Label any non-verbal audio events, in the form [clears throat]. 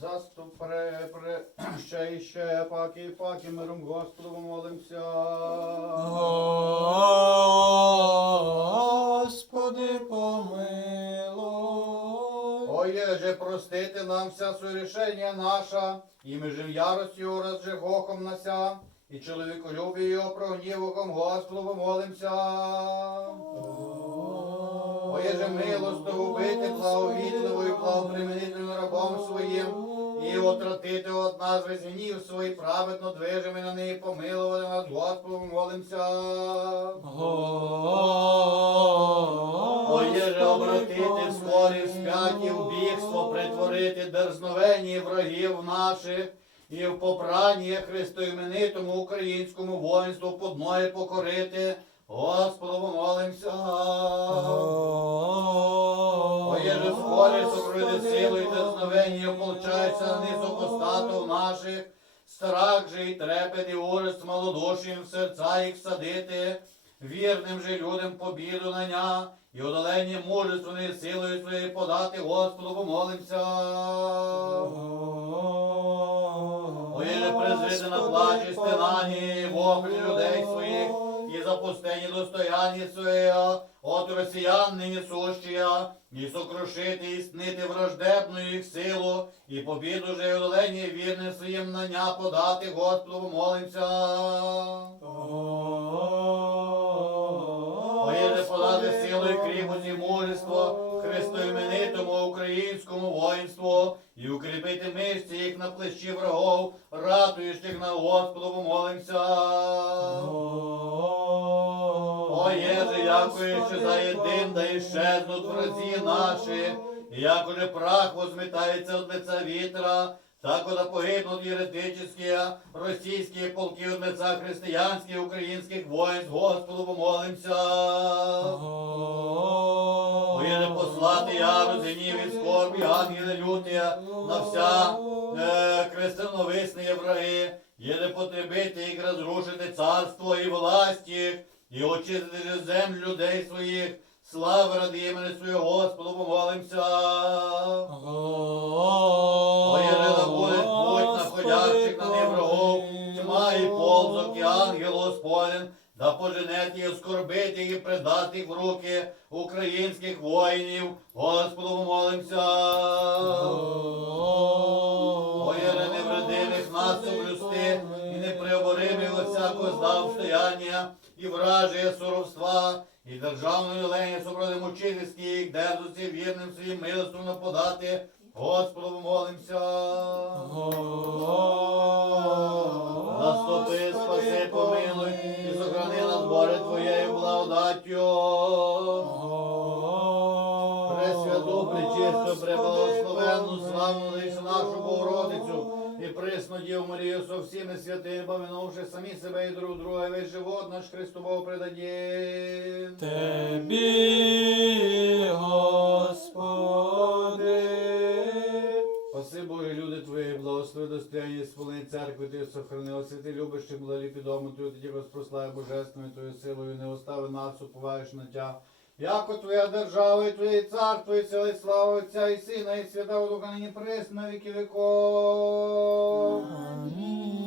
Заступ пре, пре, [clears throat] ще і ще, паки, паки, миром Господу молимся. Господи, помилуй. Оєже, простити нам вся сорішення наша, і ми же в ярості ураз же гохом нася, і чоловіколюбі його прогнівоком Господу помолимся. Оєже милостиву бити, благовітливою, благоприменительною рабом своїм, і отратити от нас весь гнів свій, праведно движими на неї помилувати нас, Господу молимся. Оєже обратити вскорі вспяті в бігство, притворити дерзновені врагів наших, і в попранні Христоіменитому українському воїнству под ноги покорити, Господу помолимся. Оєже скорі сокрити силу і дерзновення, ополчається на них супостатів наших, страх же і трепет і ужас малодушнім в серця їх садити, вірним же людям побіду на ня, і одолення мужественною силою своєю подати. Господу помолимся. Оєже призвити на плачі стенані, воплі людей своїх, і запустені достояння своєго, от росіян нині сущія, і сокрушити, і снити враждебну їх силу, і побіду же і одолення вірним своїм на ня подати Господу помолимся. Поїде подати силу і кріпость і мужество Христоіменитому українському воїнству і укріпити мишці їх на плечі врагов, ратуючих на Господу помолимся. О Єже, якою що за єдин да іщезнуть вразі наші, і як уже прах возметається від лиця вітра, так ода погибнут єретичні, російські полки від лиця християнських, українських воїнств, Господу помолимся. Поїде послати яру зенів від скорбі, ангели люті, на вся е, крестиновисні враги, єде потребити їх розрушити царство і власть їх, і очистити землю людей своїх, слави ради імені свого Господу помолимся. Поїде буде путь находящих на них врагов, тьма і ползок, і ангел Господень, да поженете і оскорбити і предати їх в руки українських воїнів, Господу помолимся. Поїде невредимих нас соблюсти, і от всякого зла встояння, і враження суровства, і державної лені супроти мучительських, дерзості вірним своїм милостям наподати, Господу помолимся. Заступи, спаси, помилуй, і сохрани нас, Боже, Твоєю благодаттю. Пресвяту, пречисту, преблагословенну, славну нашу Богородицю і присну Діву Марію со всіми святими, поминувши самі себе і друг друга, весь живот наш Христу Богу предадім. Тебі, Господи. Спаси Боже, люди Твої, благослови достояння сповнені церкви, Ти сохранила, святи любящих, благоліпі дому Твою, Тоді розпрослави божественною Твою силою, не остави нас, уповаєш на Тя. Яко Твоя держава, і Твоє царство, і сили, слава Отця, і Сина, і Святого Духа, нині присно, віки веков. Амінь.